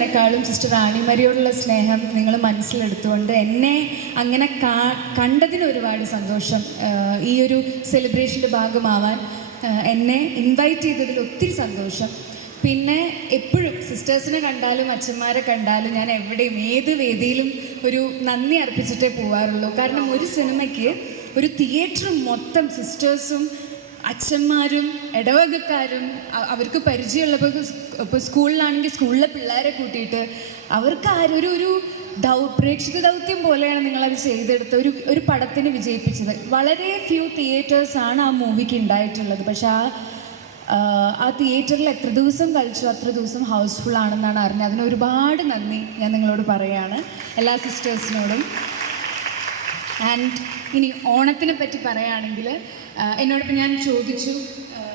ിനേക്കാളും sister റാണിമരിയോടുള്ള സ്നേഹം നിങ്ങൾ മനസ്സിലെടുത്തുകൊണ്ട് എന്നെ അങ്ങനെ കണ്ടതിന് ഒരുപാട് സന്തോഷം. ഈ ഒരു സെലിബ്രേഷൻ്റെ ഭാഗമാവാൻ എന്നെ ഇൻവൈറ്റ് ചെയ്തതിൽ ഒത്തിരി സന്തോഷം. പിന്നെ എപ്പോഴും സിസ്റ്റേഴ്സിനെ കണ്ടാലും അച്ഛന്മാരെ കണ്ടാലും ഞാൻ എവിടെയും ഏത് വേദിയിലും ഒരു നന്ദി അർപ്പിച്ചിട്ടേ പോവാറുള്ളൂ. കാരണം ഒരു സിനിമയ്ക്ക് ഒരു തിയേറ്റർ മൊത്തം സിസ്റ്റേഴ്സും അച്ഛന്മാരും ഇടവകക്കാരും അവർക്ക് പരിചയമുള്ളപ്പോൾ ഇപ്പോൾ സ്കൂളിലാണെങ്കിൽ സ്കൂളിലെ പിള്ളേരെ കൂട്ടിയിട്ട് അവർക്ക് ഒരു പ്രേക്ഷിത ദൗത്യം പോലെയാണ് നിങ്ങളത് ചെയ്തെടുത്ത് ഒരു പടത്തിന് വിജയിപ്പിച്ചത്. വളരെ ഫ്യൂ തിയേറ്റേഴ്സാണ് ആ മൂവിക്ക് ഉണ്ടായിട്ടുള്ളത്. പക്ഷെ ആ തിയേറ്ററിൽ എത്ര ദിവസം കളിച്ചു അത്ര ദിവസം ഹൗസ്ഫുൾ ആണെന്നാണ് അറിഞ്ഞത്. അതിന് ഒരുപാട് നന്ദി ഞാൻ നിങ്ങളോട് പറയുകയാണ്, എല്ലാ സിസ്റ്റേഴ്സിനോടും. ആൻഡ് ഇനി ഓണത്തിനെ പറ്റി പറയുകയാണെങ്കിൽ എന്നോടിപ്പോൾ ഞാൻ ചോദിച്ചു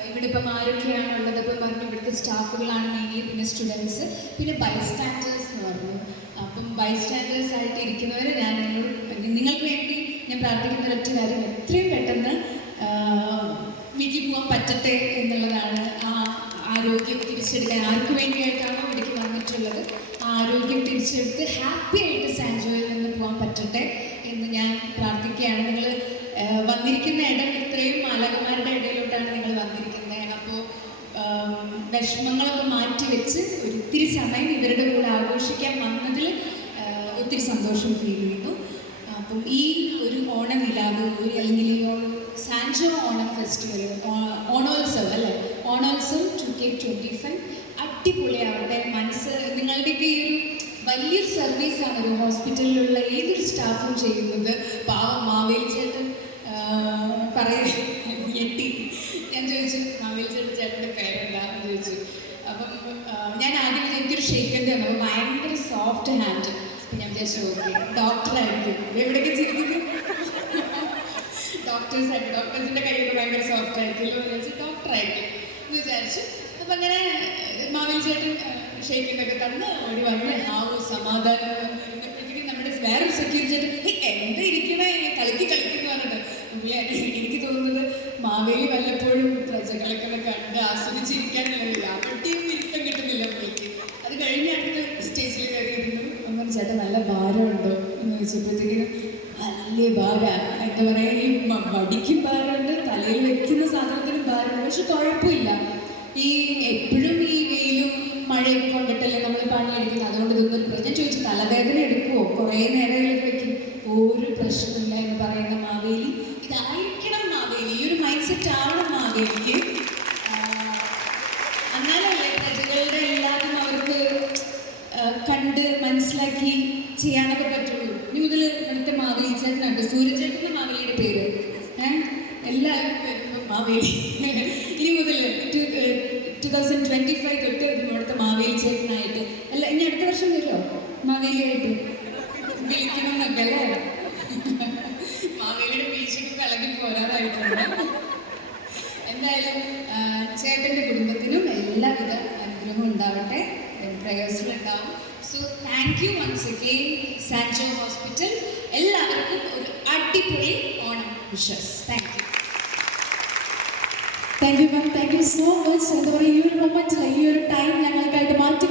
ഇവിടെ ഇപ്പം ആരൊക്കെയാണുള്ളത്. ഇപ്പം പറഞ്ഞു ഇവിടുത്തെ സ്റ്റാഫുകളാണ് മെയിൻലി, പിന്നെ സ്റ്റുഡൻസ്, പിന്നെ ബൈസ്റ്റാൻഡേഴ്സ് എന്ന് പറഞ്ഞു. അപ്പം ബൈസ്റ്റാൻഡേഴ്സ് ആയിട്ട് ഇരിക്കുന്നവർ ഞാൻ നിങ്ങൾക്ക് വേണ്ടി ഞാൻ പ്രാർത്ഥിക്കുന്ന ഒരൊറ്റ കാര്യം, എത്രയും പെട്ടെന്ന് വീട്ടിൽ പോകാൻ പറ്റട്ടെ എന്നുള്ളതാണ്. ആ ആരോഗ്യം തിരിച്ചെടുക്കാൻ ആർക്ക് വേണ്ടിയായിട്ടാണോ ഇവിടേക്ക് വന്നിട്ടുള്ളത് ആ ആരോഗ്യം തിരിച്ചെടുത്ത് ഹാപ്പി ആയിട്ട് സാൻജോയിൽ നിന്ന് പോകാൻ പറ്റട്ടെ എന്ന് ഞാൻ പ്രാർത്ഥിക്കുകയാണ്. നിങ്ങൾ വന്നിരിക്കുന്ന ഇടം ഇത്രയും മാലാഖമാരുടെ ഇടയിലോട്ടാണ് നിങ്ങൾ വന്നിരിക്കുന്നത്. അപ്പോൾ വിഷമങ്ങളൊക്കെ മാറ്റി വെച്ച് ഒത്തിരി സമയം ഇവരുടെ കൂടെ ആഘോഷിക്കാൻ വന്നതിൽ ഒത്തിരി സന്തോഷം ഫീൽ ചെയ്യുന്നു. അപ്പം ഈ ഒരു ഓണനിലാവ് അല്ലെങ്കിൽ ഈ സാൻജോ ഓണം ഫെസ്റ്റിവൽ, ഓണോത്സവം അല്ലേ, ഓണോത്സവം 2025 അടിപൊളിയാവട്ടെ. മനസ്സ് നിങ്ങളുടെയൊക്കെ ഈ ഒരു വലിയൊരു സർവീസാണ് ഒരു ഹോസ്പിറ്റലിലുള്ള ഏതൊരു സ്റ്റാഫും ചെയ്യുന്നത്. പാവം മാവേലി ചേട്ടൻ ഞെട്ടി. ഞാൻ ചോദിച്ചു മാവേലി ചേട്ടൻ്റെ പേരെന്താണെന്ന് ചോദിച്ചു. അപ്പം ഞാൻ ആദ്യം എനിക്കൊരു ഷേക്കൻ്റെ വന്നു. അപ്പോൾ ഭയങ്കര സോഫ്റ്റ് ഹാൻഡ്. അപ്പം ഞാൻ വിചാരിച്ചു ഓക്കെ ഡോക്ടറായിരിക്കും, എവിടെയൊക്കെ ചിരിക്കുന്നു ഡോക്ടേഴ്സിൻ്റെ കയ്യൊക്കെ ഭയങ്കര സോഫ്റ്റ് ആയിരിക്കുമല്ലോ എന്ന് വിചാരിച്ചു ഡോക്ടറായിരിക്കും എന്ന് വിചാരിച്ചു. അപ്പം അങ്ങനെ മാവേലി ചേട്ടൻ ഷേക്കിനൊക്കെ തന്ന് ഓടി വന്ന് ആ ഒരു സമാധാനം ഇരുന്നപ്പോഴത്തേക്കും നമ്മുടെ വേറൊരു സെക്യൂരിറ്റി ചേട്ടൻ എന്താ ഇരിക്കണേ കളിക്കുന്നു പറഞ്ഞിട്ട്. എനിക്ക് തോന്നുന്നത് മാവേലി വല്ലപ്പോഴും പ്രജകളൊക്കെ കണ്ട് ആസ്വദിച്ചിരിക്കാനുള്ള അവിടെയും ഇരിപ്പം കിട്ടുന്നില്ല പുള്ളിക്ക്. അത് കഴിഞ്ഞ് അടുത്ത് സ്റ്റേജിൽ കയറിയിരുന്നു. അങ്ങനെ ചേട്ടൻ നല്ല ഭാരമുണ്ടോ എന്ന് ചോദിച്ചപ്പോഴത്തേക്കും വലിയ ഭാരമാണ്, എന്താ പറയുക, ഈ വടിക്കും ഭാരമുണ്ട്, തലയിൽ വെക്കുന്ന സാധനത്തിനും ഭാരമുണ്ട്. പക്ഷെ കുഴപ്പമില്ല, ഈ എപ്പോഴും ഈ വെയിലും മഴയൊക്കെ കൊണ്ടിട്ടല്ലേ നമ്മൾ പണിയെടുക്കുന്നത്, അതുകൊണ്ട് ഇതൊന്നും ഞാൻ ചോദിച്ചു തലവേദന എടുക്കുമോ, കുറേ നേരങ്ങളിലേക്ക് വെക്കും, ഒരു പ്രശ്നമില്ല എന്ന് പറയുന്ന മാവേലി. ഇതായിരിക്കണം മാവേലി, ഈ ഒരു മൈൻഡ് സെറ്റ് ആവണം മാവേലിക്ക്. എന്നാലല്ലേ പ്രജകളുടെ എല്ലാവരും അവർക്ക് കണ്ട് മനസ്സിലാക്കി ചെയ്യാനൊക്കെ പറ്റുള്ളൂ. ഇനി മുതൽ അടുത്ത മാവേലി ചേട്ടനുണ്ട്, സൂര്യചേട്ടൻ്റെ മാവേലിയുടെ പേര് എല്ലാവരും മാവേലി. ഇനി മുതൽ 2025 തൊട്ട് ഇവിടുത്തെ മാവേലി ചേട്ടനായിട്ട് അല്ല, ഇനി അടുത്ത വർഷം വരുമോ മാവേലിയായിട്ട് വിളിക്കണം എന്നൊക്കെ അല്ലേ. മാവേലിയുടെ വീഴ്ചയ്ക്ക് കളകി പോരാതായിട്ടുണ്ട്. എന്തായാലും ചേട്ടൻ്റെ കുടുംബത്തിനും എല്ലാവിധ അനുഗ്രഹവും ഉണ്ടാവട്ടെ, പ്രയോജനമുണ്ടാവും. So thank you once again Sanjo hospital. എല്ലാവർക്കും ഒരു അടിപൊളി Onam wishes. Thank you. Thank you ma'am, thank you so much. എന്താ പറയുക, ഈ ഒരു മൊമെന്റിൽ ഈ ഒരു ടൈം ഞങ്ങൾക്കായിട്ട് മാറ്റി